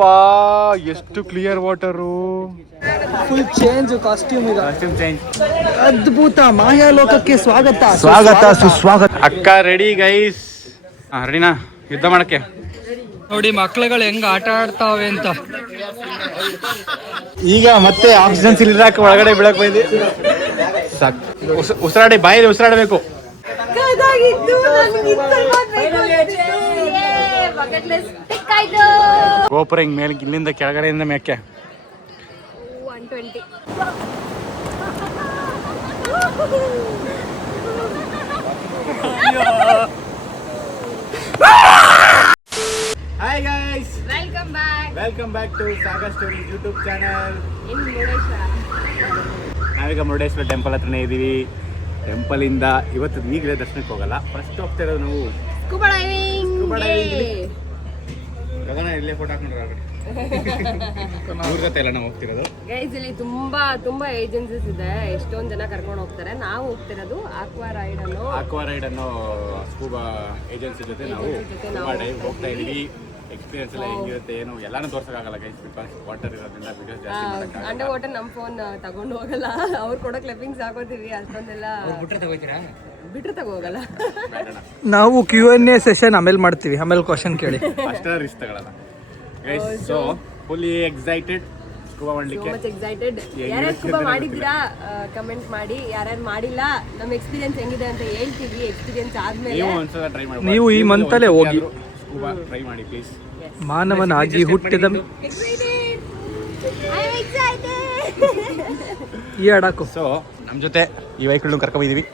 ಯಪ್ಪ ಎಷ್ಟು clear water. Full change costume ಈಗ. Costume change. ಅದ್ಭುತ ಮಾಯಾಲೋಕಕ್ಕೆ ಸ್ವಾಗತ ಸುಸ್ವಾಗತ. ಅಕ್ಕ ರೆಡಿ ಗೈಸ್? ರೆಡಿನಾ ಯುದ್ಧ ಮಾಡಕ್ಕೆ? ನೋಡಿ ಮಕ್ಳುಗಳು ಹೆಂಗ್ ಆಟ ಆಡ್ತಾವೆ ಅಂತ. ಈಗ ಮತ್ತೆ ಆಕ್ಸಿಜನ್ ಸಿಲಿಂಡರ್ ಒಳಗಡೆ ಬೀಳಕ್ ಬಂದಿ. ಉಸಿರಾಡಿ ಬಾಯಲ್ಲಿ ಉಸಿರಾಡಬೇಕು. ಗೋಪುರ ಹಿಂಗ್ ಮೇಲೆ ಇಲ್ಲಿಂದ ಕೆಳಗಡೆಯಿಂದ ಮೇಕ್ಕೆ. Hi guys, welcome back to Saga Stories YouTube channel in Murdeshwar. ನಾವೀಗ ಮುರುಡೇಶ್ವರ ಟೆಂಪಲ್ ಹತ್ರನೇ ಇದ್ದೀವಿ. ಟೆಂಪಲ್ ಇಂದ ಇವತ್ತು ಈಗಲೇ ದರ್ಶನಕ್ಕೆ ಹೋಗಲ್ಲ, ಫಸ್ಟ್ ಹೋಗ್ತಾ ಇರೋದು ನಾವು ಸ್ಕೂಬಾ ಡೈವಿಂಗ್. ಗಗನ ಇಲ್ಲೇ ಫೋಟೋ ಹಾಕೊಂಡ್ರೆ ಅವ್ರ ಜೊತೆ ಎಲ್ಲ ನಾವು ಹೋಗ್ತಿರೋದು. ಗೈಸ್ ಇಲ್ಲಿ ತುಂಬಾ ಏಜೆನ್ಸೀಸ್ ಇದೆ, ಎಷ್ಟೊಂದು ಜನ ಕರ್ಕೊಂಡು ಹೋಗ್ತಾರೆ. ನಾವು ಹೋಗ್ತಿರೋದು ಆಕ್ವಾ ರೈಡ್ ಅನ್ನೋ ಸ್ಕೂಬಾ ಏಜೆನ್ಸಿ ಜೊತೆ ನಾವು ಸ್ಕೂಬಾ ಡೈವ್ ಹೋಗ್ತಾ ಇದೀವಿ. ಎಕ್ಸ್ಪೀರಿಯನ್ಸ್ ಎಲ್ಲ ಹೆಂಗಿರುತ್ತೆ ಏನು ಎಲ್ಲಾನು ತೋರ್ಸಕ್ಕಾಗಲ್ಲ ಗೈಸ್, ಬಿಕಾಸ್ ವಾಟರ್ ಇರೋದ್ರಿಂದ ವಿಡಿಯೋಸ್ ಜಾಸ್ತಿ ಮಾಡಕ್ಕಾಗಲ್ಲ. ಅಂಡರ್ ವಾಟರ್ ನಮ್ಮ ಫೋನ್ ತಗೊಂಡು ಹೋಗಲ್ಲ, ಅವ್ರು ಕೊಡೋ ಕ್ಲಿಪ್ಪಿಂಗ್ಸ್ ಹಾಕೋತೀವಿ. ಅಷ್ಟೊಂದೆಲ್ಲ ಬಿಟ್ರೆ ತಗೋಗಲ್ಲ. ನಾವು Q&A ಸೆಷನ್ ಆಮೇಲೆ ಮಾಡ್ತೀವಿ, ಆಮೇಲೆ ಕ್ವಶನ್ ಕೇಳಿ. ಅಷ್ಟೇ ರಿಸ್ಕ್ ತಗೊಳ್ಳಲ್ಲ guys. So fully excited scuba ಮಾಡ್ಲಿಕ್ಕೆ. ಎಕ್ಸೈಟೆಡ್. ಯಾರ್ಯಾರು ಸ್ಕೂಬಾ ಮಾಡಿದ್ದೀರಾ ಕಮೆಂಟ್ ಮಾಡಿ, ಯಾರ್ಯಾರು ಮಾಡಿಲ್ಲ ನಮ್ಮ ಎಕ್ಸ್ಪೀರಿಯನ್ಸ್ ಹೆಂಗಿದೆ ಅಂತ ಹೇಳ್ತೀವಿ. ಎಕ್ಸ್ಪೀರಿಯನ್ಸ್ ಆದ್ಮೇಲೆ ನೀವು ಒಂದ್ಸಲ ಟ್ರೈ ಮಾಡಿ. ನೀವು ಈ ಮಂತಲ್ಲೇ ಹೋಗಿ ಸ್ಕೂಬಾ ಟ್ರೈ ಮಾಡಿ ಪ್ಲೀಸ್. ಮಾನವನಾಗಿ ಹುಟ್ಟಿದ ಈ ಅಡಾಕು. ಸೊ ನಮ್ಮ ಜೊತೆ ಈ ವೆಹಿಕಲ್ ಕರ್ಕೊಂಡಿದೀವಿ.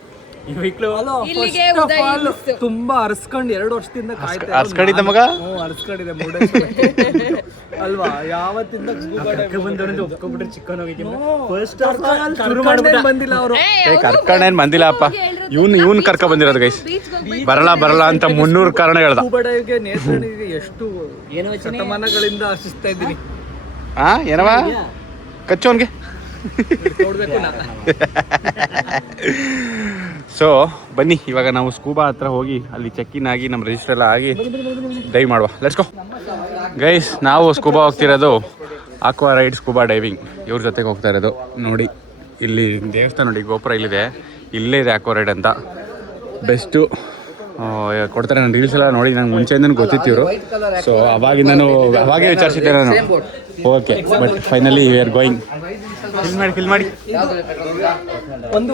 ಈ ವೆಹಿಕಲ್ ತುಂಬಾ ಅರ್ಸ್ಕೊಂಡು 2 ವರ್ಷದಿಂದ ಅರ್ಸ್ಕೊಂಡಿದ್ದ ಮಗ ಅರ್ಸ್ಕೊಂಡಿದೆ ಅಲ್ವಾ? ಯಾವತ್ತಿಂದ ಬಂದಿಲ್ಲ ಅವರು. ಕರ್ಕೊಂಡೇನ್ ಬಂದಿಲ್ಲ ಅಪ್ಪ, ಇವನ್ ಕರ್ಕ ಬಂದಿರೋದು ಗೈಸ್. ಬರಲ್ಲ ಅಂತ 300 ಕಾರಣ ಹೇಳ್ದ. ಸ್ಕೂಬಾ ಡೈವ್ಗೆ ನೇತ್ರನಿಗೆ ಎಷ್ಟು ಶತಮಾನಗಳಿಂದ ಆಶಿಸ್ತಾ ಇದ್ದೀನಿ. ಏನವ ಕಚ್ಚೋನ್ಗೆ. ಸೊ ಬನ್ನಿ ಇವಾಗ ನಾವು ಸ್ಕೂಬಾ ಹತ್ರ ಹೋಗಿ ಅಲ್ಲಿ ಚೆಕ್ ಇನ್ ಆಗಿ ನಮ್ಮ ರಿಜಿಸ್ಟರ್ ಎಲ್ಲ ಆಗಿ ಡೈವ್ ಮಾಡುವ. Let's go guys. ನಾವು ಸ್ಕೂಬಾ ಹೋಗ್ತಿರೋದು ಆಕ್ವಾ ರೈಡ್ ಸ್ಕೂಬಾ ಡೈವಿಂಗ್. ಇವ್ರ ಜೊತೆಗೆ ಹೋಗ್ತಾ ಇರೋದು. ನೋಡಿ ಇಲ್ಲಿ ದೇವಸ್ಥಾನ ನೋಡಿ, ಗೋಪುರ ಇಲ್ಲಿದೆ, ಇಲ್ಲೇ ಇದೆ ಆಕ್ವಾ ರೈಡ್ ಅಂತ. ಬೆಸ್ಟು ಕೊಡ್ತಾರೆ. ನಾನು ರೀಲ್ಸ್ ಎಲ್ಲ ನೋಡಿ, ನಂಗೆ ಮುಂಚೆಯಿಂದ ಗೊತ್ತಿತ್ತು ಇವರು. ಸೊ ಅವಾಗೇ ವಿಚಾರಿಸಿದ್ದೆ ನಾನು. Okay, but finally we are going. Fill ಮಾಡಿ ಒಂದು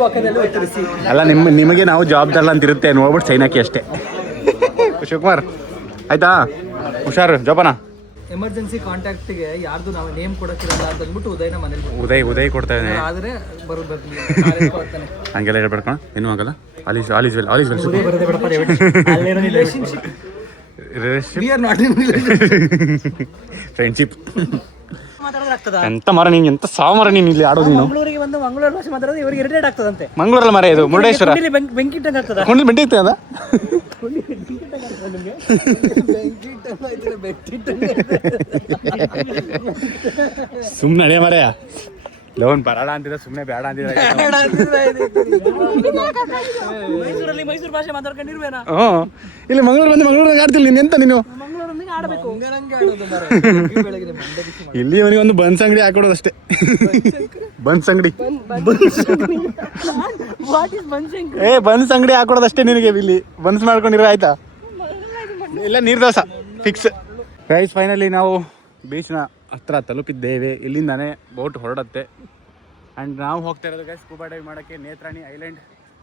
ಅಲ್ಲ, ನಿಮಗೆ ನಾವು ಜವಾಬ್ದಾರ ಅಂತ ಇರುತ್ತೆ, ನೋಡ್ಬಿಟ್ಟು ಸೈನ್ ಹಾಕಿ ಅಷ್ಟೇ. ಶಿವಕುಮಾರ್ ಆಯ್ತಾ? ಹುಷಾರು ಜೋಪಾನ. ಎಮರ್ಜೆನ್ಸಿ ಕಾಂಟ್ಯಾಕ್ಟ್ಗೆ ಯಾರ್ದು ನಾವು ನೇಮ್ ಕೊಡಕ್ಕಿರಲ್ಲ ಅಂತ ಅಂದ್ಬಿಟ್ಟು ಉದಯನ ಮನೇಲಿ ಉದಯ್ ಕೊಡ್ತಾ ಇದ್ದಾನೆ. ಆದ್ರೆ ಹಂಗೆಲ್ಲ ಹೇಳ್ಬೇಡ್ಕೋಣ, ಏನೂ ಆಗಲ್ಲ. All is well friendship. ಎಂತ ಮರ ನೀನು, ಎಂತ ಸಾಮರ ನೀನು ಇಲ್ಲಿ ಆಡೋದು. ನೀನು ಮಂಗಳೂರಿಗೆ ಬಂದು ಮಂಗಳೂರು ಭಾಷೆ ಮಾತಾಡೋದು ಇವರಿಗೆ ಇರಿಟೇಟ್ ಆಗ್ತದಂತೆ. ಮಂಗಳೂರಲ್ಲ ಮರ ಇದು, ಮುರುಡೇಶ್ವರ. ಬೆಂಕಿ ಇಟ್ಟಂಗೆ ಆಗ್ತದ. ಬೆಂಕಿ ಇರ್ತದ. ಸುಮ್ಮನೆ ನಡೆ ಮರೆಯ ಲೋನ್ ಬರಲ್ಲ ಅಂತಿದ್ರೆ ಸುಮ್ಮನೆ ಬೇಡ ಅಂತಿದ್ರೆ. ಮೈಸೂರು ಭಾಷೆ ಮಾತಾಡ್ಕೊಂಡಿರ್ಬೇನ. ಇಲ್ಲಿ ಮಂಗಳೂರಾಗ ಆಡ್ತಿಲ್ಲ ನೀನು. ಎಂತ ನೀನು ಇಲ್ಲಿ ಅವನಿಗೆ ಒಂದು ಬನ್ಸ್ ಅಂಗಡಿ ಹಾಕೊಡೋದು ಅಷ್ಟೇ. ಬನ್ಸ್ ಅಂಗಡಿ ಬನ್ಸ್ ಅಂಗಡಿ ಹಾಕೊಡೋದಷ್ಟೇ ನಿನಗೆ. ಇಲ್ಲಿ ಬನ್ಸ್ ಮಾಡ್ಕೊಂಡಿರೋ ಆಯ್ತಾ? ಇಲ್ಲ ನೀರು ದೋಸೆ ಫಿಕ್ಸ್. ಗೈಸ್ ಫೈನಲಿ ನಾವು ಬೀಚ್ನ ಹತ್ರ ತಲುಪಿದ್ದೇವೆ. ಇಲ್ಲಿಂದಾನೇ ಬೋಟ್ ಹೊರಡುತ್ತೆ. ಆ್ಯಂಡ್ ನಾವು ಹೋಗ್ತಾ ಇರೋದು ಗೈಸ್ ಸ್ಕೂಬಾ ಡೈವ್ ಮಾಡೋಕ್ಕೆ. Netrani island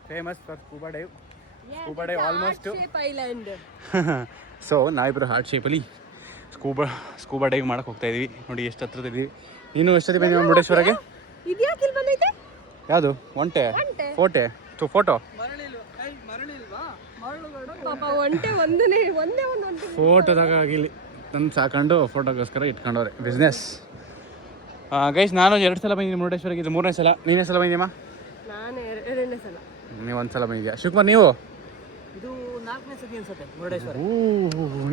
famous for scuba dive. Scuba dive almost. So ನಾವಿಬ್ಬರು ಹಾರ್ಟ್ ಶೇಪಲ್ಲಿ ಸ್ಕೂಬಾ ಡೈವ್ ಮಾಡಕ್ಕೆ ಹೋಗ್ತಾ ಇದೀವಿ. ನೋಡಿ ಎಷ್ಟು ಹತ್ರದಿದ್ದೀವಿ. ನೀನು ಎಷ್ಟೊತ್ತಿ ಬಂದಿ ಮುರುಡೇಶ್ವರಗೆ? ಯಾವುದು? ಒಂಟೆ ಫೋಟೋ ಫೋಟೋದಾಗ ಇಲ್ಲಿ ತಂದು ಸಾಕೊಂಡು ಫೋಟೋಗೋಸ್ಕರ ಇಟ್ಕೊಂಡವ್ರೆ. ಬಿಸ್ನೆಸ್. ಗೈಸ್ ನಾನು 2 ಸಲ ಬಂದಿದ್ದೀನಿ ಮುರುಡೇಶ್ವರಕ್ಕೆ. ಇದು 3ನೇ ಸಲ. ನೀನೇ ಸಲ ಬಂದಿಯಮ್ಮ? ನಾನು 2ನೇ ಸಲ. ನೀವು 1 ಸಲ ಬಂದಿದ್ಯಾ. ಶಿವಕುಮಾರ್ ನೀವು? ಇದು 4ನೇ ಸತಿ ಅನ್ಸುತ್ತೆ ಮುರುಡೇಶ್ವರ.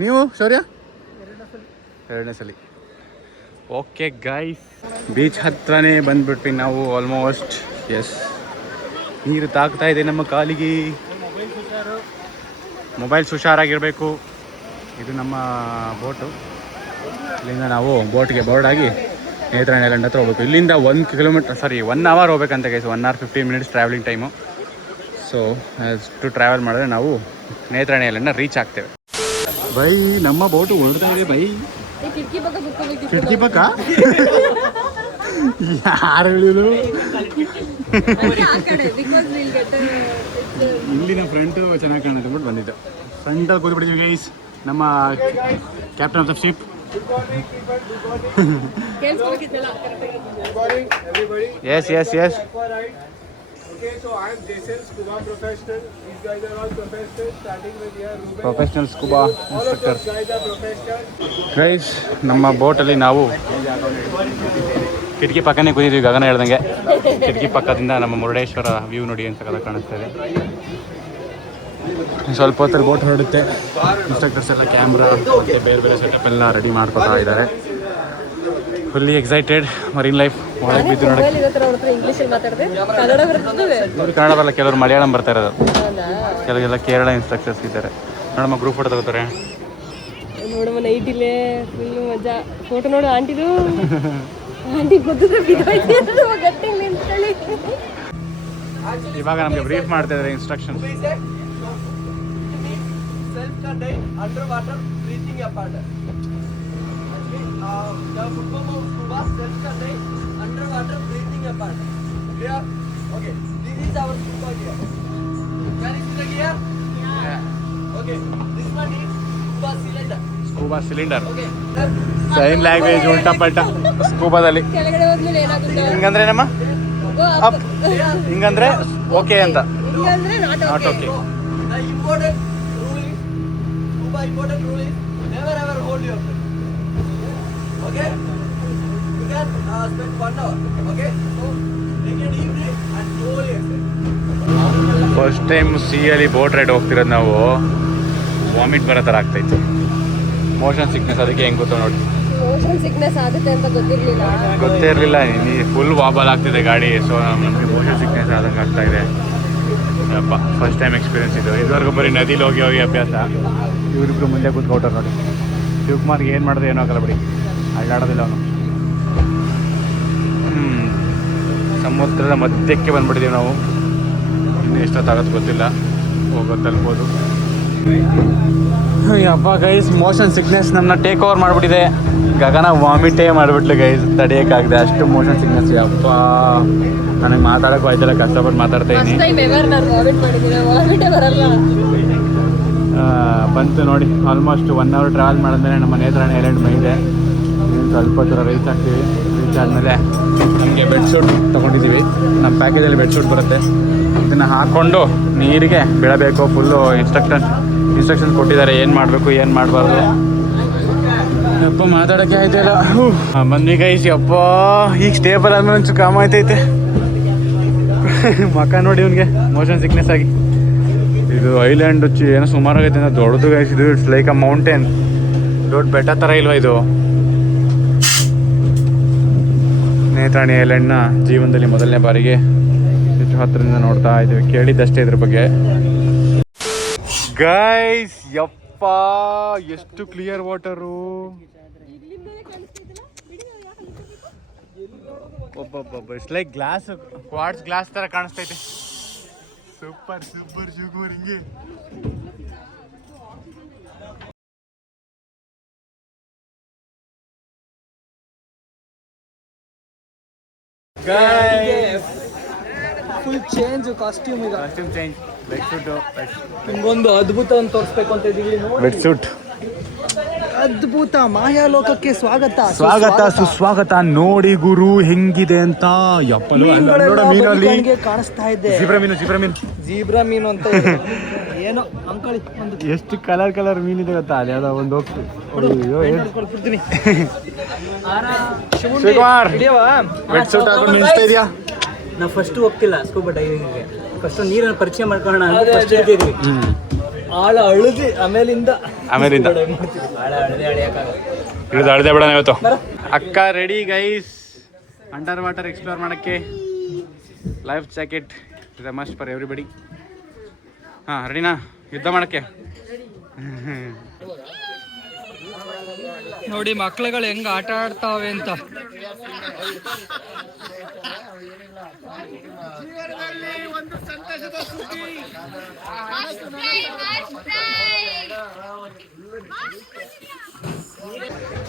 ನೀವು ಶೌರ್ಯ? 2ನೇ ಸಲ. ಓಕೆ ಗೈಸ್, ಬೀಚ್ ಹತ್ರನೇ ಬಂದ್ಬಿಟ್ವಿ ನಾವು ಆಲ್ಮೋಸ್ಟ್. ಎಸ್, ನೀರು ತಾಕ್ತಾ ಇದೆ ನಮ್ಮ ಕಾಲಿಗೆ. ಮೊಬೈಲ್ಸ್ ಹುಷಾರಾಗಿರಬೇಕು. ಇದು ನಮ್ಮ ಬೋಟು. ಇಲ್ಲಿಂದ ನಾವು ಬೋಟ್ಗೆ ಬೋರ್ಡ್ ಆಗಿ ನೇತ್ರಾಣಿ ಐಲ್ಯಾಂಡ್ ಹತ್ರ ಹೋಗ್ಬೇಕು. ಇಲ್ಲಿಂದ 1 ಅವರ್ ಹೋಗ್ಬೇಕಂತ guys, 1 hour 15 minutes travelling time. So ಅಷ್ಟು ಟ್ರಾವೆಲ್ ಮಾಡಿದ್ರೆ ನಾವು ನೇತ್ರಾಣಿ ಐಲ್ಯಾಂಡ್ನ ರೀಚ್ ಆಗ್ತೇವೆ. ಬೈ ನಮ್ಮ ಬೋಟು ಹೊರಡ್ತಾ ಇದೆ ಬೈ. ಕಿಟಕಿ ಪಕ್ಕ ಯಾರು ಹೇಳಿದ್ರು? ಇಲ್ಲಿನ ಫ್ರಂಟು ಚೆನ್ನಾಗಿ ಕಾಣುತ್ತೆ ಅಂದ್ಬಿಟ್ಟು ಬಂದಿದ್ದು. ಫ್ರಂಟಲ್ಲಿ ಕೂತ್ಬಿಟ್ಟಿದ್ವಿ ಗೈಸ್, ನಮ್ಮ captain of the ship. Yes. Okay, so I am Jason, scuba professional. These guys are all professionals, starting with here Ruben. Professional scuba instructor. All of these guys are professionals. Guys, ನಮ್ಮ ಬೋಟಲ್ಲಿ ನಾವು ಕಿಟಕಿ ಪಕ್ಕನೇ ಕೂತಿದ್ವಿ. ಗಗನ ಹೇಳ್ದಂಗೆ ಕಿಟಕಿ ಪಕ್ಕದಿಂದ ನಮ್ಮ Murudeshwar view ನೋಡಿ ಅಂತ ಕಾಣಿಸ್ತಾ ಇದೆ. ಸ್ವಲ್ಪ ಹೊತ್ತಲ್ಲಿ ಬೋಟ್ ಹೊರಡುತ್ತೆ. ಇನ್ಸ್ಟ್ರಕ್ಟರ್ಸ್ ಎಲ್ಲ ಕ್ಯಾಮ್ರಾ ಮತ್ತು ಬೇರೆ ಬೇರೆ ಸೆಟಪ್ ಎಲ್ಲ ರೆಡಿ ಮಾಡ್ಕೊತಾ ಇದ್ದಾರೆ. Fully excited marine life. ಒಳಗೆ ಬಿದ್ದು ನೋಡೋಕ್ಕೆ ಕನ್ನಡ ಬರಲ್ಲ, ಕೆಲವರು ಮಲಯಾಳಂ ಬರ್ತಾ ಇರೋದು, ಕೆಲವೆಲ್ಲ ಕೇರಳ ಇನ್ಸ್ಟ್ರಕ್ಟರ್ಸ್ ಇದ್ದಾರೆ. ನೋಡಮ್ಮ ಗ್ರೂಪ್ ಫೋಟೋ ತಗೋತಾರೆ. ನೋಡಮ್ಮ ನೈಟ್ ಇಲ್ಲೇ ಫುಲ್ ಮಜಾ. ಫೋಟೋ ನೋಡು ಆಂಟಿದು. ಆಂಟಿ ಗೊತ್ತಿದ್ರೆ ಇವಾಗ ನಮಗೆ ಬ್ರೀಫ್ ಮಾಡ್ತಾ ಇದ್ದಾರೆ instruction. The full form of scuba, self-contained underwater breathing apart. Clear? Okay. This is our scuba gear. Can you see the gear? Yeah. Okay. This one is scuba cylinder. Scuba cylinder. Okay. Sign language ಉಲ್ಟಾ ಪಲ್ಟಾ ಸ್ಕೂಬಾದಲ್ಲಿ. ಕೆಳಗಡೆ ಹೋದ್ಮೇಲೆ ಏನಾಗುತ್ತೆ? ಹಿಂಗಂದ್ರೆ ನಮ್ಮ up, ಹಿಂಗಂದ್ರೆ okay ಅಂತ. ಹಿಂಗಂದ್ರೆ not okay. The important rule is, scuba important rule is never ever hold your breath. Okay? You can spend 1 hour. Okay? So take a deep breath and slowly exhale. First time ಸಿಯಲ್ಲಿ boat ride ಹೋಗ್ತಿರೋದು ನಾವು. Vomit ಬರೋ ಥರ ಆಗ್ತೈತೆ, motion sickness. ಅದಕ್ಕೆ ಹೆಂಗೆ ಗೊತ್ತು ನೋಡಿ, motion sickness ಆಗುತ್ತೆ ಅಂತ ಗೊತ್ತೇ ಇರಲಿಲ್ಲ. ಫುಲ್ ವಾಬಲ್ ಆಗ್ತಿದೆ ಗಾಡಿ. ಸೊ ನಮಗೆ ಮೋಷನ್ ಸಿಕ್ನೆಸ್ ಆದಂಗೆ ಆಗ್ತಾ ಇದೆ. ಅಪ್ಪ ಫಸ್ಟ್ ಟೈಮ್ ಎಕ್ಸ್ಪೀರಿಯನ್ಸ್ ಇದು. ಇದುವರೆಗೂ ಬರೀ ನದಿಲಿ ಹೋಗಿ ಅಭ್ಯಾಸ. ಇವರಿಬ್ರು ಮುಂದೆ ಕೂತ್ಕೊಟ್ರು ನೋಡಿ. ಶಿವಕುಮಾರ್ಗೆ ಏನು ಮಾಡಿದ್ರೆ ಏನೋ ಆಗಲ್ಲ ಬಿಡಿ, ಅಲ್ಲಾಡೋದಿಲ್ಲ ಅವನು. ಸಮುದ್ರದ ಮಧ್ಯಕ್ಕೆ ಬಂದ್ಬಿಟ್ಟಿದ್ದೀವಿ ನಾವು. ಇನ್ನೂ ಎಷ್ಟೊತ್ತಾಗೋದು ಗೊತ್ತಿಲ್ಲ, ಹೋಗೋದು ತಲುಪೋದು. ಅಪ್ಪ ಗೈಸ್, ಮೋಷನ್ ಸಿಕ್ನೆಸ್ ನಮ್ಮನ್ನ ಟೇಕ್ ಓವರ್ ಮಾಡಿಬಿಟ್ಟಿದೆ. ಗಗನ ವಾಮಿಟೇ ಮಾಡಿಬಿಟ್ಲು ಗೈಸ್, ತಡೆಯೋಕ್ಕಾಗದೆ ಅಷ್ಟು ಮೋಷನ್ ಸಿಕ್ನೆಸ್. ಅಪ್ಪ ನನಗೆ ಮಾತಾಡೋಕ್ಕೂ ಆಯ್ತಲ್ಲ, ಕಷ್ಟಪಟ್ಟು ಮಾತಾಡ್ತಾ ಇದ್ದೀನಿ. ಬಂತು ನೋಡಿ. ಆಲ್ಮೋಸ್ಟ್ 1 hour ಟ್ರಾವೆಲ್ ಮಾಡಿದ್ಮೇಲೆ ನಮ್ಮ ನೇತ್ರಾಣಿ ಐಲ್ಯಾಂಡ್ ಬಂದಿದೆ. ಇನ್ನು ಸ್ವಲ್ಪ ದೂರ ರೀಚ್ ಆಗ್ತೀವಿ. ರೀಚ್ ಆದಮೇಲೆ ನಮಗೆ ಬೆಡ್ಶೂಟ್ ತೊಗೊಂಡಿದ್ದೀವಿ. ನಮ್ಮ ಪ್ಯಾಕೇಜಲ್ಲಿ ಬೆಡ್ಶೂಟ್ ಬರುತ್ತೆ. ಇದನ್ನು ಹಾಕ್ಕೊಂಡು ನೀರಿಗೆ ಬೀಳಬೇಕು. ಫುಲ್ಲು ಇನ್ಸ್ಟ್ರಕ್ಷನ್ಸ್ ಕೊಟ್ಟಿದ್ದಾರೆ, ಏನು ಮಾಡಬೇಕು ಏನು ಮಾಡಬಾರ್ದು. ಅಪ್ಪ ಮಾತಾಡೋಕ್ಕೆ ಆಯ್ತಿಲ್ಲ. ಬಂದ್ವಿ ಗೈಸ್. ಅಪ್ಪ ಈಗ ಸ್ಟೇಬಲ್ ಆದ್ಮೇಲೆ ಒಂಚೂರು ಕಾಮ ಆಯ್ತೈತೆ. ಮಕ್ಕ ನೋಡಿ ಇವನಿಗೆ ಮೋಷನ್ ಸಿಕ್ನೆಸ್ ಆಗಿ. ಇದು ಐಲ್ಯಾಂಡ್ ಏನೋ ಸುಮಾರು ಆಗೈತೆ ಅಂದ್ರೆ ದೊಡ್ಡದು ಗೈಸ್. ಇದು ಇಟ್ಸ್ ಲೈಕ್ ಅ ಮೌಂಟೇನ್. ದೊಡ್ಡ ಬೆಟ್ಟ ಥರ ಇಲ್ವಾ ಇದು? ನೇತ್ರಾಣಿ ಐಲ್ಯಾಂಡ್ನ ಜೀವನದಲ್ಲಿ ಮೊದಲನೇ ಬಾರಿಗೆ ಇಷ್ಟು ಹತ್ತಿರದಿಂದ ನೋಡ್ತಾ ಇದ್ದೀವಿ. ಕೇಳಿದ್ದಷ್ಟೇ ಇದ್ರ ಬಗ್ಗೆ. ಗೈಸ್ ಯಪ್ಪ ಎಷ್ಟು ಕ್ಲಿಯರ್ ವಾಟರು. ಒಬ್ಬೊಬ್ಬೊಬ್ಬ it's like glass, quartz glass ಥರ ಕಾಣಿಸ್ತೈತೆ. ಸೂಪರ್ ಸೂಪರ್ ಶಿವಕುಮಾರ್ ಹಿಂಗೆ. Full change costume. ಈಗ ಕಾಸ್ಟ್ಯೂಮ್ ಚೇಂಜ್. Wet suit. ನಿಮ್ಗೊಂದು ಅದ್ಭುತ ಅಂತ ತೋರಿಸ್ಬೇಕು ಅಂತ ಇದ್ದೀವಿ. ಬೆಡ್ ಸೂಟ್ ಅದ್ಭುತ ಮಾಯಾಲೋಕಕ್ಕೆ ಸ್ವಾಗತ ಸ್ವಾಗತ ಸುಸ್ವಾಗತ. ನೋಡಿ ಗುರು ಹೆಂಗಿದೆ ಅಂತ. ಮೀನಲ್ಲಿ ಕಾಣಿಸ್ತಾ ಇದೆ ಜೀಬ್ರಾ ಮೀನು ಅಂತ. ಏನೋ ಅಂಕಳಿ ಒಂದು ಎಷ್ಟು ಕಲರ್ ಮೀನಿದೆ ಗೊತ್ತಾ? ಅದು ಯಾವುದೋ ಒಂದು ಕೊಡ್ತೀನಿ. ಶಿವಕುಮಾರ್ ಬೆಡ್ ಸೂಟ್ ಹಾಕೊಂಡು ನಿಲ್ಸ್ತಾ ಇದೆಯಾ? ನಾವು ಫಸ್ಟ್ ಹೋಗ್ತಿಲ್ಲ ಸ್ಕೂಬಾ ಡೈವಿಂಗ್ಗೆ. ಫಸ್ಟ್ ನೀರನ್ನು ಪರಿಚಯ ಮಾಡ್ಕೊಳ್ಳೋಣ. ಆಳ ಅಳದಿ ಆಮೇಲಿಂದ ಇಳಿದು ಅಳದೆ ಬಿಡೋಣ ಇವತ್ತು. ಅಕ್ಕ ready guys under water explore ಮಾಡೋಕ್ಕೆ. Life jacket is a must for everybody. ಹಾಂ ರೆಡಿನಾ ಯುದ್ಧ ಮಾಡೋಕ್ಕೆ? ನೋಡಿ ಮಕ್ಳುಗಳು ಹೆಂಗ್ ಆಟ ಆಡ್ತಾವೆ ಅಂತ.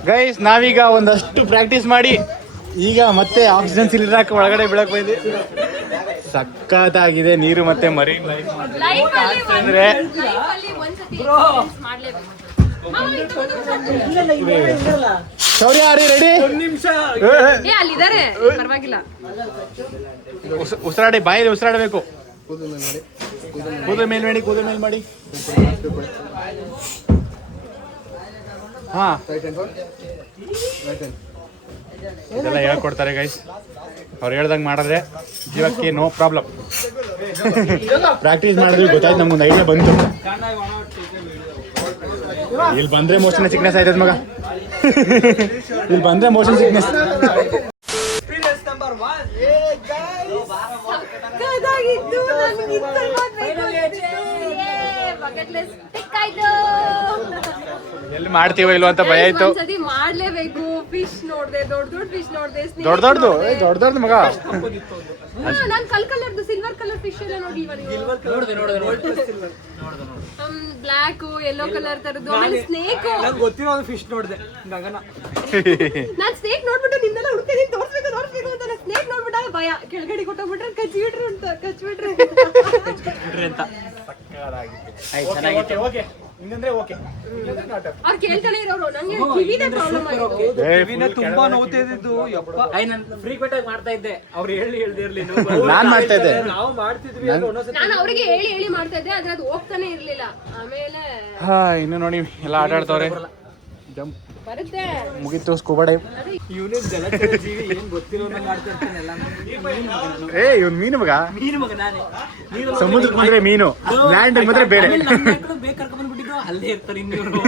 ಗೈಸ್ ನಾವೀಗ ಒಂದಷ್ಟು ಪ್ರಾಕ್ಟೀಸ್ ಮಾಡಿ ಈಗ ಮತ್ತೆ ಆಕ್ಸಿಜನ್ ಸಿಲಿಂಡರ್ ಒಳಗಡೆ ಬೀಳಕ್ ಬಂದಿ. ಸಖತ್ತಾಗಿದೆ ನೀರು ಮತ್ತೆ ಮರೀನ್ ಲೈಫ್ ಅಂದ್ರೆ ಶೌರ್ಯ ಆರಿ ರೆಡಿ? ಅಲ್ಲಿದ್ದಾರೆ, ಪರವಾಗಿಲ್ಲ. ಉಸಿರಾಡಿ, ಬಾಯಲ್ಲಿ ಉಸಿರಾಡಬೇಕು. ಕೂದಲ ಮೇಲ್ ಮಾಡಿ, ಕೂದಲ ಮೇಲ್ ಮಾಡಿ. ಹಾ, ಇದೆಲ್ಲ ಹೇಳ್ಕೊಡ್ತಾರೆ ಗೈಸ್. ಅವ್ರು ಹೇಳ್ದಂಗೆ ಮಾಡಿದ್ರೆ ಜೀವಕ್ಕೆ ನೋ ಪ್ರಾಬ್ಲಮ್. ಪ್ರಾಕ್ಟೀಸ್ ಮಾಡಿದ್ವಿ, ಗೊತ್ತಾಯ್ತು ನಮ್ಗೊಂದು ಐಡಿಯಾ ಬಂತು. ಇಲ್ಲಿ ಬಂದ್ರೆ ಮೋಷನ್ ಸಿಕ್ನೆಸ್ ಆಯ್ತದ ಮಗ. ಇಲ್ಲಿ ಬಂದ್ರೆ ಮೋಷನ್ ಸಿಕ್ನೆಸ್. ಎಲ್ಲಿ ಮಾಡ್ತೀವೋ ಇಲ್ವೋ ಅಂತ ಭಯ ಆಯ್ತು. ಮಾಡ್ಲೇಬೇಕು. ಫಿಶ್ ನೋಡ್ದೆ, ದೊಡ್ಡ ಫಿಶ್ ನೋಡ್ದೆ, ದೊಡ್ಡದು ಮಗ. ನಾನ್ ಕಲರ್ದು ಸಿಲ್ವರ್ ಕಲರ್ ಫಿಶ್ ಎಲ್ಲ ಬ್ಲಾಕ್ ಯೆಲ್ಲೋ ಕಲರ್ ತರದ್ದು. ಆಮೇಲೆ ಸ್ನೇಕ್ ಗೊತ್ತಿರೋ ಫಿಶ್ ನೋಡ್ದೆ. ನಾನ್ ಸ್ನೇಕ್ ನೋಡ್ಬಿಟ್ಟು ನಿನ್ನೆಲ್ಲ ಹುಡುಕ್ತಿದ್ದೀನಿ, ತೋರ್ಸ್ಬೇಕು ಅಂತ. ಸ್ನೇಕ್ ನೋಡ್ಬಿಟ್ಟಾಗ ಭಯ, ಕೆಳಗಡೆ ಕೊಟ್ಟೋಗ್ಬಿಟ್ರೆ ಕಚ್ಬಿಟ್ರೆ ಅಂತ. ಅವ್ರು ಕೇಳ್ತಾನೆ ಇರೋರು, ನಂಗೆ ಕಿವಿನೇ ಪ್ರಾಬ್ಲಮ್ ಆಗಿದೆ. ತುಂಬಾ ನೋವ್ತಾ ಇದ್ದು. ಫ್ರೀಕ್ವೆಂಟ್ ಆಗಿ ಮಾಡ್ತಾ ಇದ್ದೆ, ಅವ್ರು ಹೇಳ್ದಿರ್ಲಿ. ನಾನ್ ಮಾಡ್ತಾ ಇದ್ದೆ, ನಾವು ಮಾಡ್ತಿದ್ವಿ. ನಾನು ಅವ್ರಿಗೆ ಹೇಳಿ ಮಾಡ್ತಾ ಇದ್ದೆ, ಆದ್ರೆ ಅದು ಹೋಗ್ತಾನೆ ಇರ್ಲಿಲ್ಲ. ಆಮೇಲೆ ಇನ್ನು ನೋಡಿ ಎಲ್ಲ ಆಟ ಆಡ್ತವ್ರೆ. ಜಂಪ್ ಬರುತ್ತೆ, ಮುಗೀತು ಸ್ಕೂಬಾ ಡೈವ್. ಇವನು ಜಲಚರ ಜೀವಿ, ಏನ್ ಗೊತ್ತಿರೋ ಮಾಡ್ತಾ ಇರ್ತಾನೆ ಎಲ್ಲ. ಇವ್ನು ಮೀನು ಮಗ. ಮೀನು ಮಗ ನಾನೇ. ಸಮುದ್ರಕ್ಕೆ ಬಂದ್ರೆ ಮೀನು, ಲ್ಯಾಂಡ್ ಬಂದ್ರೆ ಬೇರೆ. ಬೇಗ ಕರ್ಕೊಂಡ್ ಬಂದ್ಬಿಟ್ಟಿದ್ರು, ಅಲ್ಲೇ ಇರ್ತಾರೆ ಇನ್ನೂರು.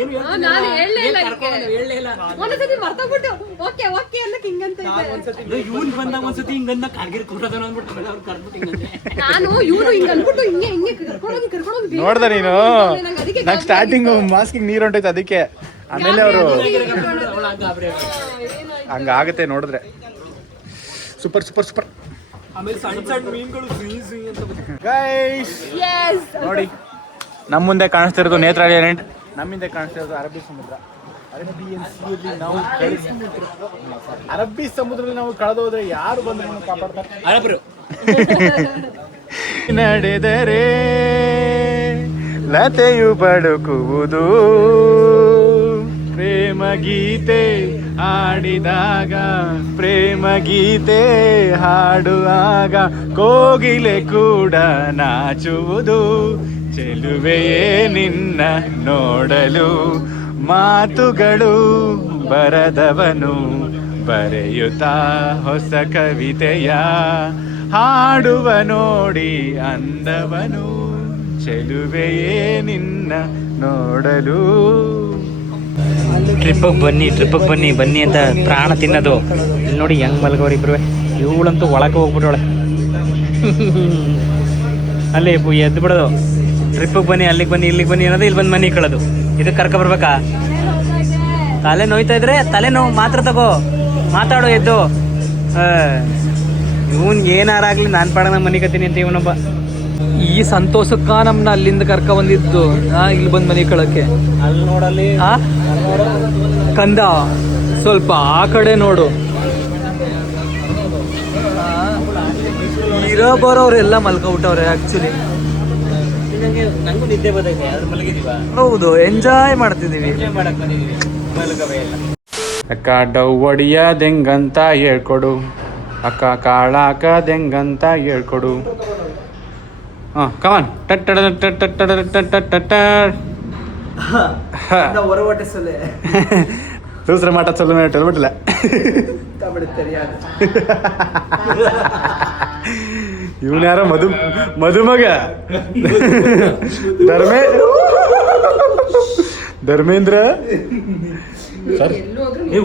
ಏನು ನಾನು ಹೇಳಲೇ ಇಲ್ಲ. ಹೇಳಲೇ ಇಲ್ಲ. ಒಂದ್ಸತಿ ಮರ್ತೋಗ್ಬಿಟ್ಟು ಓಕೆ ಅನ್ನಕ್ ಹಿಂಗಂತ ಇದ್ದೆ. ಇವ್ನ್ ಬಂದಾಗ ಒಂದ್ಸತಿ ಹಿಂಗಂದ ಕಾರ್ಗಿರ್ ಕೊಡೋದನ್ನ ಅಂದ್ಬಿಟ್ಟು ಅವ್ರು ಕರ್ಬಿಟ್ಟು ಹಿಂಗಂದೆ. ನಾನು ಇವ್ರು ಹಿಂಗ ಅನ್ಬಿಟ್ಟು ಹಿಂಗೆ ಕರ್ಕೊಂಡೋಗಿ ನೋಡ್ದ ನೀನು? ನಂಗೆ ಸ್ಟಾರ್ಟಿಂಗ್ ಮಾಸ್ಕಿಗೆ ನೀರು ಹೊಂಟೈತೆ, ಅದಕ್ಕೆ. ಆಮೇಲೆ ಅವರು ಹಂಗಾಗತ್ತೆ ನೋಡಿದ್ರೆ. ಸೂಪರ್. ಆಮೇಲೆ ಸಣ್ಣ ಮೀನುಗಳು ಗೈಸ್ ನೋಡಿ, ನಮ್ಮ ಮುಂದೆ ಕಾಣಿಸ್ತಿರೋದು ನೇತ್ರಾವಳಿ ಐಲ್ಯಾಂಡ್, ನಮ್ಮಿಂದ ಕಾಣಿಸ್ತಿರೋದು ಅರಬ್ಬಿ ಸಮುದ್ರ. ಅರಬ್ಬಿ ಸಮುದ್ರದಲ್ಲಿ ನಾವು ಕಳೆದೋದ್ರೆ ಯಾರು ಬಂದು ನಮ್ಮನ್ನು ಕಾಪಾಡ್ತಾರೆ? ಅರಬ್ರು ನಡೆದರೆ ಲತೆಯು ಬಡುಕುವುದು, ಪ್ರೇಮ ಗೀತೆ ಹಾಡಿದಾಗ, ಪ್ರೇಮ ಗೀತೆ ಹಾಡುವಾಗ ಕೋಗಿಲೆ ಕೂಡ ನಾಚುವುದು. ಚೆಲುವೆಯೇ ನಿನ್ನ ನೋಡಲು ಮಾತುಗಳು ಬರದವನು, ಬರೆಯುತ್ತಾ ಹೊಸ ಕವಿತೆಯ ಹಾಡುವ ನೋಡಿ ಅಂದವನು. ಚೆಲುವೆಯೇ ನಿನ್ನ ನೋಡಲು. ಟ್ರಿಪ್ಪಿಗೆ ಬನ್ನಿ ಅಂತ ಪ್ರಾಣ ತಿನ್ನೋದು. ಇಲ್ಲಿ ನೋಡಿ ಹೆಂಗ್ ಮಲ್ಗವ್ರಿ ಇಬ್ರು. ಇವಳಂತೂ ಒಳಕ್ಕೆ ಹೋಗ್ಬಿಟ್ಟವಳೆ. ಅಲ್ಲಿ ಎದ್ದು ಬಿಡೋದು. ಟ್ರಿಪ್ಪಿಗೆ ಬನ್ನಿ, ಅಲ್ಲಿಗೆ ಬನ್ನಿ, ಇಲ್ಲಿಗೆ ಬನ್ನಿ ಅನ್ನೋದು, ಇಲ್ಲಿ ಬಂದು ಮನೆ ಕಳೋದು. ಇದಕ್ಕೆ ಕರ್ಕೊ ಬರ್ಬೇಕಾ? ತಲೆ ನೋಯ್ತಾ ಇದ್ರೆ ತಲೆ ನೋವು ಮಾತ್ರ ತಗೋ, ಮಾತಾಡೋ ಎದ್ದು. ಇವನ್ಗೆ ಏನಾರಾಗ್ಲಿ ನಾನು ಪಾಡ ಮನೆ ಕತ್ತೀನಿ ಅಂತ ಇವನೊಬ್ಬ. ಈ ಸಂತೋಷಕ್ಕ ನಮ್ನ ಅಲ್ಲಿಂದ ಕರ್ಕ ಬಂದಿದ್ದು, ಇಲ್ಲಿ ಬಂದ್ ಮನೆ ಕಳಕ್ಕೆ. ಅಲ್ಲಿ ನೋಡಲ್ಲಿ ಕಂದ ಸ್ವಲ್ಪ ಆ ಕಡೆ ನೋಡು. ಇರೋ ಬರೋರೆಲ್ಲ ಮಲ್ಕೊಬಿಟ್ಟವ್ರೆ ಆಕ್ಚುಲಿ. ನಂಗೂ ನಿದ್ದೆ ಬರ್ತೈತೆ, ಅದ್ರ ಮಲಗಿದೀವ. ಹೌದು, ಎಂಜಾಯ್ ಮಾಡ್ತಿದೀವಿ. ಮಾಡಕ್ ಬಂದಿದೀವಿ, ಮಲಗವೇ ಇಲ್ಲ. ಅಕ್ಕ ಡವ್ ಹೊಡಿಯೋದೆಂಗಂತ ಹೇಳ್ಕೊಡು, ಅಕ್ಕ ಕಾಳಾಕದೆಂಗಂತ ಹೇಳ್ಕೊಡು. ಹಾಂ ಕಮಾನ್. ದೂಸರ ಮಾಟ ಚಲೋ ಹೇಳ್ಬಿಟ್ಟಿಲ್ಲ. ಇವನು ಯಾರೋ ಮಧುಮಗ ಧರ್ಮೇಂದ್ರ.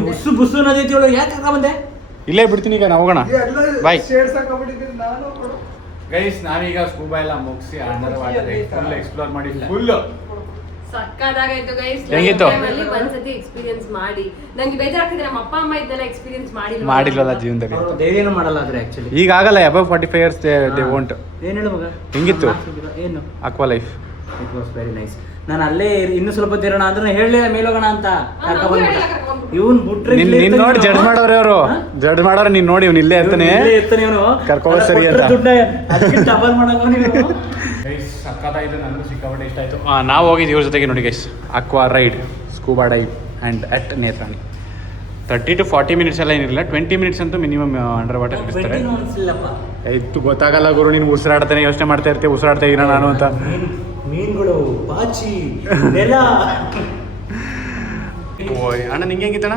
ಬುಸ್ಸು ಬುಸ್ಸು ಅನ್ನೋದೈತಿ ಒಳಗೆ ಯಾಕೆ ಕರ್ಕ ಬಂದೆ? ಇಲ್ಲೇ ಬಿಡ್ತೀನಿ ಈಗ, ನಾವು ಹೋಗೋಣ. Bye guys. ನಾವೀಗ ಸ್ಕೂಬಾ ಎಲ್ಲ ಮುಗಿಸಿ ಅಂಡರ್ ವಾಟರ್ ಫುಲ್ ಎಕ್ಸ್ಪ್ಲೋರ್ ಮಾಡಿ ಫುಲ್ ಸಕ್ಕದಾಗಾಯ್ತು ಗೈಸ್. ಹೆಂಗಿತ್ತು? ಒಂದ್ಸತಿ ಎಕ್ಸ್ಪೀರಿಯನ್ಸ್ ಮಾಡಿ ನಂಗೆ ಬೇಜಾರಾಗ್ತಿದೆ. ನಮ್ಮ ಅಪ್ಪ ಅಮ್ಮ ಇದನ್ನೆಲ್ಲ ಎಕ್ಸ್ಪೀರಿಯನ್ಸ್ ಮಾಡಿಲ್ವಲ್ಲ ಜೀವನದಲ್ಲಿ. ಧೈರ್ಯನೂ ಮಾಡಲ್ಲ ಆದ್ರೆ ಆಕ್ಚುಲಿ ಈಗ ಆಗಲ್ಲ. Above 45 years they won't. ಏನ್ ಹೇಳು ಮಗ, ಹೆಂಗಿತ್ತು ಏನು aqua life? It was very nice. ನಾನು ಅಲ್ಲೇ ಇನ್ನು ಸ್ವಲ್ಪ ತಿರೋಣ ಅಂದ್ರೆ ಹೇಳಲಿಲ್ಲ ಮೇಲೋಗೋಣ ಅಂತ ಇವನ್ ಬಿಟ್ರೆ ನಿನ್ ನೋಡಿ ಜಡ್ಜ್ ಮಾಡೋರು ಅವರು. ಜಡ್ಜ್ ಮಾಡೋರು ನೀನ್ ನೋಡಿ ಇವ್ನು ಇಲ್ಲೇ ಇರ್ತಾನೆ ಕರ್ಕೋಬರ್ ಸರಿ ಅಂತ. ಡಬಲ್ ಮಾಡೋದು ಸಕ್ಕತ್ತಾಯ್ತು. ನನಗೂ ಸಿಕ್ಕಾಪಟ್ಟೆ ಇಷ್ಟ ಆಯ್ತು. ನಾವು ಹೋಗಿದ್ದು ಇವ್ರ ಜೊತೆಗೆ ನೋಡಿ guys, aqua ride, scuba dive and at Netrani. 30 to 40 minutes ಎಲ್ಲ ಏನಿರಲಿಲ್ಲ, 20 minutes ಅಂತೂ ಮಿನಿಮಮ್ ಅಂಡರ್ ವಾಟರ್ ಇರ್ತಾರೆ. ಇತ್ತು ಗೊತ್ತಾಗಲ್ಲ ಗುರು, ನೀನು ಉಸಿರಾಡ್ತಾನೆ ಯೋಚನೆ ಮಾಡ್ತಾ ಇರ್ತೀವಿ ಉಸಿರಾಡ್ತಾ ಇರೋ ನಾನು ಅಂತ. ಮೀನುಗಳು, ಪಾಚಿ, ನೆಲ. ಓಯ್ ಅಣ್ಣ ನಿಂಗೆ ಹೆಂಗಿತ್ತಣ್ಣ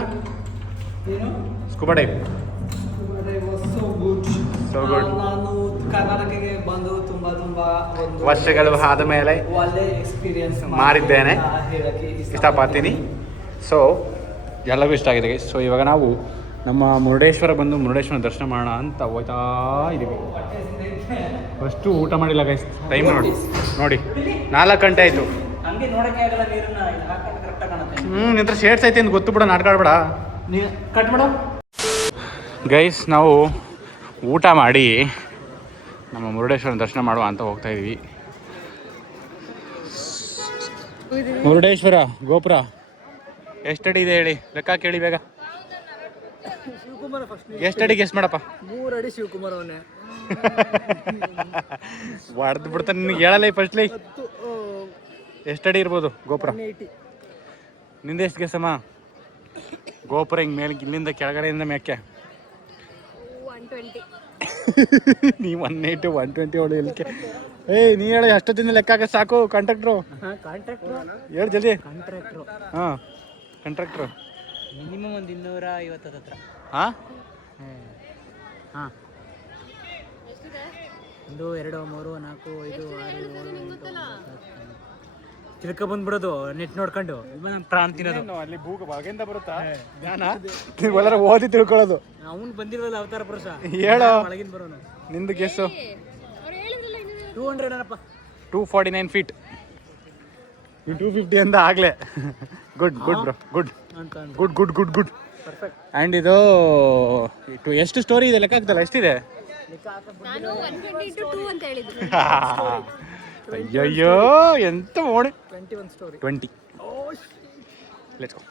ಸ್ಕೂಬಾ ಡೈವ್? So good. ನಾನು ಕರ್ನಾಟಕಕ್ಕೆ ಬಂದು ತುಂಬಾ ವರ್ಷಗಳು ಆದ ಮೇಲೆ ಒಳ್ಳೆ ಎಕ್ಸ್ಪೀರಿಯನ್ಸ್ ಮಾಡಿದ್ದೇನೆ, ಇಷ್ಟಪಡ್ತೀನಿ. ಸೊ ಎಲ್ಲರಿಗೂ ಇಷ್ಟ ಆಗಿದೆ. ಸೊ ಇವಾಗ ನಾವು ನಮ್ಮ ಮುರುಡೇಶ್ವರ ಬಂದು ಮುರುಡೇಶ್ವರ ದರ್ಶನ ಮಾಡೋಣ ಅಂತ ಹೋಗ್ತಾ ಇದ್ದೀವಿ. ಫಸ್ಟು ಊಟ ಮಾಡಿಲ್ಲ ಗೈಸ್. ಟೈಮ್ ನೋಡಿ 4 ಗಂಟೆ ಆಯಿತು. ಹಂಗೆ ನೋಡಕ್ಕೆ ಆಗಲ್ಲ, ನೀರನ್ನ ಹಾಕೊಂಡು ಕರೆಕ್ಟಾಗಿ ಕಾಣುತ್ತೆ. ನಿಂತ್ರ ಶೇಡ್ಸ್ ಐತೆ ಅಂತ ಗೊತ್ತು ಬಿಡ, ನಾಟಕ ಆಡ್ಬೇಡ. ಕಟ್ ಮಾಡು ಗೈಸ್. ನಾವು ಊಟ ಮಾಡಿ ನಮ್ಮ ಮುರುಡೇಶ್ವರ ದರ್ಶನ ಮಾಡುವ ಅಂತ ಹೋಗ್ತಾ ಇದೀವಿ. ಮುರುಡೇಶ್ವರ ಗೋಪುರ ಎಷ್ಟಡಿ ಇದೆ ಹೇಳಿ, ಲೆಕ್ಕ ಕೇಳಿ ಬೇಗ. ಶಿವಕುಮಾರ ಫಸ್ಟ್ ಎಷ್ಟಡಿ ಗೆಸ್ ಮಾಡಪ್ಪ. 3 ಅಡಿ ಶಿವಕುಮಾರ ಅವನೇ. ಹೊಡೆದು ಬಿಡ್ತಾನೆ ನಿನಗೆ ಹೇಳಲ್ಲ ಫಸ್ಟ್ಲಿ. ಎಷ್ಟಡಿ ಇರ್ಬೋದು ಗೋಪುರ? 180. ನಿಂದ ಎಷ್ಟು ಗೆಸಮ್ಮ? ಗೋಪುರ ಹಿಂಗೆ ಮೇಲೆ ಇಲ್ಲಿಂದ ಕೆಳಗಡೆಯಿಂದ ಮೇಕೆ 120. ನೀ 180 120 ಹೊಡು ಇಲ್ಲಿಗೆ. ಏಯ್ ನೀ ಹೇಳು ಅಷ್ಟೊತ್ತಿಂದ ಲೆಕ್ಕ ಹಾಕಿ ಸಾಕು. ಕಾಂಟ್ರಾಕ್ಟ್ರು ಹೇಳು ಜಲ್ದಿ. ಹಾಂ ಕಾಂಟ್ರಾಕ್ಟ್ರು ಮಿನಿಮಮ್ ಒಂದು 250 ಹತ್ರ. ಹಾಂ ಹಾಂ 1 2 3 4 5 6 7 ತಿಳ್ಕ ಬಂದ್ಬಿಡೋದು ನೆಟ್ ನೋಡ್ಕೊಂಡು. ನಮ್ಮ ಪ್ರಾಣ ತಿನ್ನೋದು ಅಲ್ಲಿ ಭೂಗ ಭಾಗದಿಂದ ಬರುತ್ತಾ ಜ್ಞಾನ? ನೀವೆಲ್ಲರೂ ಓದಿ ತಿಳ್ಕೊಳ್ಳೋದು. ಅವ್ನು ಬಂದಿರೋದು ಅವತಾರ ಪುರುಷ. ಹೇಳು ಒಳಗಿನ ಬರೋನು. ನಿಂದು ಗೆಸ್ಸು 200 ಏನಪ್ಪ? 249 feet. ನೀವು 250 ಅಂತ ಆಗಲೇ. Good good bro, good good good good good. And ಇದು ಎಷ್ಟು ಸ್ಟೋರಿ ಇದೆ ಲೆಕ್ಕ ಆಗ್ತಲ್ಲ? ಎಷ್ಟಿದೆ? ನಾನು 120 into 2 ಅಂತ ಹೇಳಿದ್ದೆ. ಅಯ್ಯಯ್ಯೋ ಎಂತ ಓಡಿ 21 ಸ್ಟೋರಿ. 20 let's go.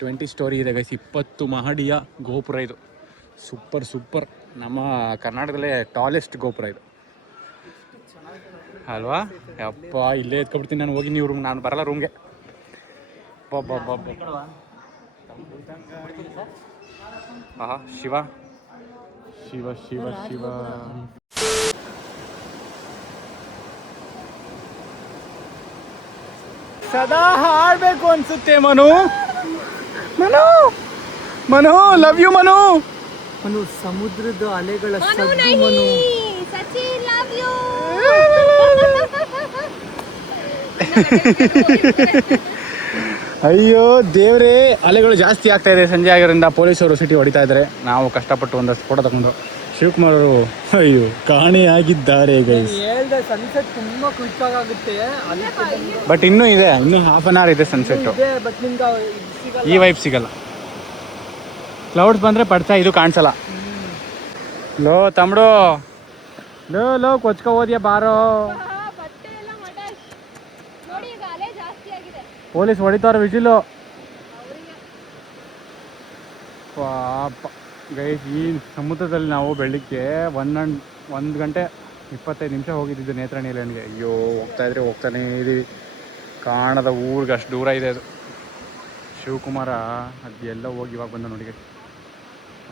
20 ಸ್ಟೋರಿ ಇದೆ ಗೈಸ್. 20 ಮಹಡಿಯ ಗೋಪುರ ಇದು. Super super. ನಮ್ಮ ಕರ್ನಾಟಕದಲ್ಲೇ ಟಾಲೆಸ್ಟ್ ಗೋಪುರ ಇದು ಅಲ್ವಾ? ಯಪ್ಪ ಇಲ್ಲೇ ಎತ್ಕೊಬಿಡ್ತೀನಿ ನಾನು. ಹೋಗಿ ನೀವು ರೂಮ್, ನಾನು ಬರಲ್ಲ ರೂಮ್ಗೆ. ಆಹಾ ಶಿವ ಶಿವ ಶಿವ ಶಿವ. ಸದಾ ಹಾಡ್ಬೇಕು ಅನ್ಸುತ್ತೆ ಮನು. Manu Manu love you Manu. ಮನು ಸಮುದ್ರದ ಅಲೆಗಳ ಸದ್ದು ಮನು. ಸಚಿ love you. ಅಯ್ಯೋ ದೇವ್ರೇ, ಅಲೆಗಳು ಜಾಸ್ತಿ ಆಗ್ತಾ ಇದೆ. ಸಂಜೆ ಆಗಿರೋದ್ರಿಂದ ಪೊಲೀಸರು ಸಿಟಿ ಹೊಡಿತಾ ಇದ್ದಾರೆ. ನಾವು ಕಷ್ಟಪಟ್ಟು ಒಂದಷ್ಟು ಫೋಟೋ ತಗೊಂಡು ಶಿವಕುಮಾರ್ ಅವರು ಅಯ್ಯೋ ಕಾಣೆಯಾಗಿದ್ದಾರೆ ಗೈಸ್. ಹೇಳ್ದೆ ಸನ್ಸೆಟ್ ತುಂಬಾ ಕ್ವಿಕ್ ಆಗುತ್ತೆ ಅಲ್ಲಿ. ಬಟ್ ಇನ್ನೂ ಇದೆ, ಇನ್ನೂ ½ an hour ಇದೆ ಸನ್ಸೆಟ್ಟು. ಬಟ್ ನಿಮ್ಗೆ ಸಿಗಲ್ಲ, ಈ ವೈಪ್ ಸಿಗಲ್ಲ. ಕ್ಲೌಡ್ಸ್ ಬಂದರೆ ಪಡ್ತಾ ಇದು ಕಾಣಿಸಲ್ಲ. ಲೋ ತಮ್ಮಡು, ಲೋ ಲೋ ಕೊಚ್ಕೊ ಹೋದ್ಯಾ ಬಾರೋ. ಪೊಲೀಸ್ ಹೊಡಿತಾರ ವಿಜಿಲು. ಪಾಪ ಗೈಸ್, ಈ ಸಮುದ್ರದಲ್ಲಿ ನಾವು ಬೆಳಿಗ್ಗೆ 1 ಗಂಟೆ 25 ನಿಮಿಷ ಹೋಗಿದ್ದಿದ್ದು ನೇತ್ರಾಣಿಯಲ್ಲಿ. ನನಗೆ ಅಯ್ಯೋ ಹೋಗ್ತಾನೆ ಇದೀವಿ. ಕಾಣದ ಊರಿಗೆ ಅಷ್ಟು ದೂರ ಇದೆ ಅದು. ಶಿವಕುಮಾರ ಅದು ಎಲ್ಲ ಹೋಗಿ ಇವಾಗ ಬಂದ ನೋಡಿ.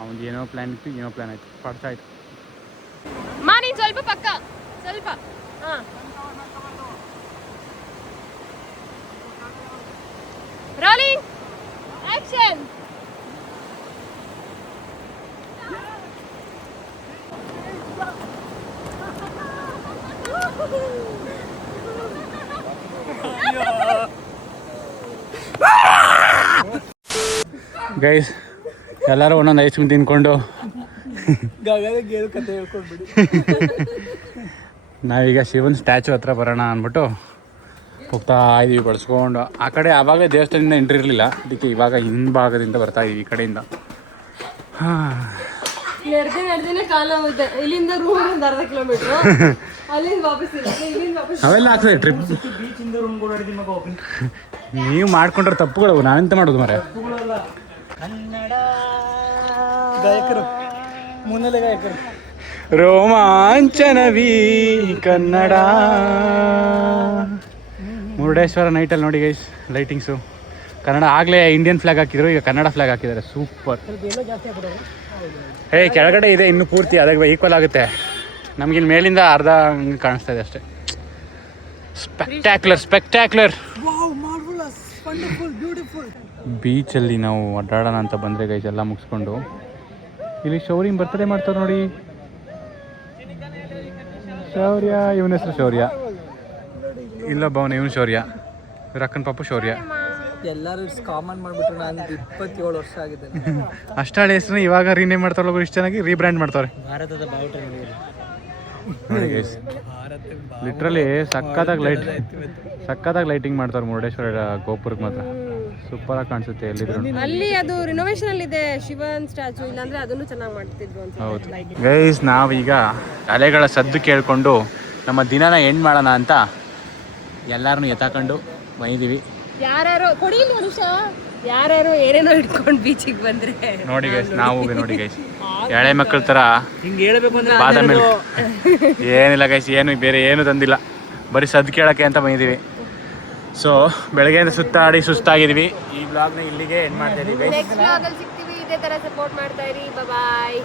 ಅವನಿಗೆ ಏನೋ ಪ್ಲ್ಯಾನ್ ಇತ್ತು, ಏನೋ ಪ್ಲ್ಯಾನ್ ಆಯಿತು, ಪಡ್ತಾ ಇತ್ತು. ನೀನು ಸ್ವಲ್ಪ ಪಕ್ಕ ಸ್ವಲ್ಪ. ಹಾಂ ರೋಲಿಂಗ್ ಆಕ್ಷನ್. ಗೈಸ್ ಎಲ್ಲರೂ ಒಂದೊಂದು ಐಸ್ ಕ್ರೀಮ್ ತಿನ್ಕೊಂಡು ಕತೆ ಹೇಳ್ಕೊಡ್ಬಿಡಿ. ನಾವೀಗ ಶಿವನ್ ಸ್ಟ್ಯಾಚು ಹತ್ರ ಬರೋಣ ಅಂದ್ಬಿಟ್ಟು ಹೋಗ್ತಾ ಇದೀವಿ ಬಳಸ್ಕೊಂಡು. ಆ ಕಡೆ ಆವಾಗಲೇ ದೇವಸ್ಥಾನದಿಂದ ಎಂಟ್ರಿ ಇರಲಿಲ್ಲ, ಅದಕ್ಕೆ ಇವಾಗ ಹಿಂಭಾಗದಿಂದ ಬರ್ತಾ ಇದೀವಿ ಈ ಕಡೆಯಿಂದ. ನಡೆದಿನೇ ಕಾಲ ಹೋಗುತ್ತೆ. ಇಲ್ಲಿಂದ ರೂಮ್ ಒಂದು ಅರ್ಧ ಕಿಲೋಮೀಟ್ರು, ಅಲ್ಲಿಂದ ವಾಪಸ್ ಇಲ್ಲಿಂದ ವಾಪಸ್ ಅವೆಲ್ಲ ಆಗ್ತದೆ ಟ್ರಿಪ್. ಬೀಚಿಂದ ರೂಮ್ ಕೂಡ ಹಿಡಿದು ಮಗ ಹೋಗ್ತೀನಿ. ನೀವು ಮಾಡ್ಕೊಂಡ್ರೆ ತಪ್ಪುಗಳು, ನಾವೆಂತ ಮಾಡೋದು ಮರೆ. ಕನ್ನಡ ಗಾಯಕರು, ಮುನ್ನೆಲೆ ಗಾಯಕರು. ರೋಮಾಂಚನವಿ ಕನ್ನಡ. ಮುರುಡೇಶ್ವರ ನೈಟಲ್ಲಿ ನೋಡಿ ಗೈಸ್ ಲೈಟಿಂಗ್ಸು. ಕನ್ನಡ ಆಗಲೇ ಇಂಡಿಯನ್ ಫ್ಲಾಗ್ ಹಾಕಿದ್ರು, ಈಗ ಕನ್ನಡ ಫ್ಲಾಗ್ ಹಾಕಿದ್ದಾರೆ. ಸೂಪರ್. ಕೆಳಗಡೆ ಇದೆ ಇನ್ನೂ ಪೂರ್ತಿ, ಅದಕ್ಕೆ ಈಕ್ವಲ್ ಆಗುತ್ತೆ. ನಮಗಿಲ್ಲಿ ಮೇಲಿಂದ ಅರ್ಧ ಹಂಗೆ ಕಾಣಿಸ್ತಾ ಇದೆ ಅಷ್ಟೇ. ಸ್ಪೆಕ್ಟ್ಯಾಕ್ಯುಲರ್. ಬೀಚಲ್ಲಿ ನಾವು ಅಡ್ಡಾಡೋಣ ಅಂತ ಬಂದರೆ ಗೈಸ್ ಎಲ್ಲ ಮುಗಿಸ್ಕೊಂಡು ಇಲ್ಲಿ ಶೌರ್ಯ ಬರ್ತಡೇ ಮಾಡ್ತಾರೆ ನೋಡಿ. ಶೌರ್ಯ, ಇವನ ಹೆಸರು ಶೌರ್ಯ. ಇಲ್ಲೊಬ್ಬವನ ಇವನು ಶೌರ್ಯ, ಇವ್ರ ಅಕ್ಕನ ಪಾಪು ಶೌರ್ಯ. ಎಲ್ಲರೂ ಕಾಮನ್ ಮಾಡಿಬಿಟ್ರು. ನಾನು 27 ವರ್ಷ ಆಗಿದೆ. ಅಷ್ಟಾಳೆ ಹೆಸರು ಇವಾಗ ರೀನೇಮ್ ಮಾಡ್ತಾರಲ್ಲ, ಇಷ್ಟು ಚೆನ್ನಾಗಿ ರೀಬ್ರ್ಯಾಂಡ್ ಮಾಡ್ತಾರೆ. ಭಾರತದ ಬಾವುಟ ಲಿಟ್ರಲಿ ಸಕ್ಕತ್ತಾಗಿ ಲೈಟಿಂಗ್ ಮಾಡ್ತಾರೆ ಮುರುಡೇಶ್ವರ ಗೋಪುರಕ್ಕೆ ಮಾತ್ರ. ಸೂಪರ್ ಆಗಿ ಕಾಣಿಸುತ್ತೆ ಎಲ್ಲಿದ್ರು. ಅಲ್ಲಿ ಅದು ರಿನೋವೇಷನ್ ಅಲ್ಲಿ ಇದೆ ಶಿವನ್ ಸ್ಟ್ಯಾಚು, ಇಲ್ಲಾಂದ್ರೆ ಅದನ್ನು ಚೆನ್ನಾಗಿ ಮಾಡ್ತಿದ್ರು ಅಂತ. ಹೌದು ಗೈಸ್, ನಾವೀಗ ಅಲೆಗಳ ಸದ್ದು ಕೇಳಿಕೊಂಡು ನಮ್ಮ ದಿನನ ಎಂಡ್ ಮಾಡೋಣ ಅಂತ ಎಲ್ಲರನ್ನೂ ಎತ್ತಾಕೊಂಡು ಬಂದಿದ್ದೀವಿ. ಯಾರು ಏನೇನೋ ಇಟ್ಕೊಂಡು ಬೀಚಿಗೆ ಬಂದ್ರೆ ನೋಡಿ ಗೈಸ್, ನಾವು ನೋಡಿ ಗೈಸ್ ಎಳೆ ಮಕ್ಕಳ ಥರ ಹಿಂಗೆ ಹೇಳ್ಬೇಕು ಅಂದ್ರೆ ಬಾದಾಮಿ ಮಿಲ್ಕ್ ಏನಿಲ್ಲ ಗೈಸ್, ಏನು ಬೇರೆ ಏನು ತಂದಿಲ್ಲ, ಬರೀ ಸದ್ದು ಕೇಳೋಕ್ಕೆ ಅಂತ ಬಂದಿದ್ದೀವಿ. ಸೊ ಬೆಳಗ್ಗೆಯಿಂದ ಸುತ್ತಾಡಿ ಸುಸ್ತಾಗಿದ್ದೀವಿ. ಈ ಬ್ಲಾಗ್ನ ಇಲ್ಲಿಗೆ ಎಂಡ್ ಮಾಡ್ತಾ ಇದ್ದೀವಿ. ನೆಕ್ಸ್ಟ್ ಬ್ಲಾಗ್ ಅಲ್ಲಿ ಸಿಗ್ತೀವಿ. ಇದೇ ತರ ಸಪೋರ್ಟ್ ಮಾಡ್ತಾ ಇರಿ. ಬಾಯ್.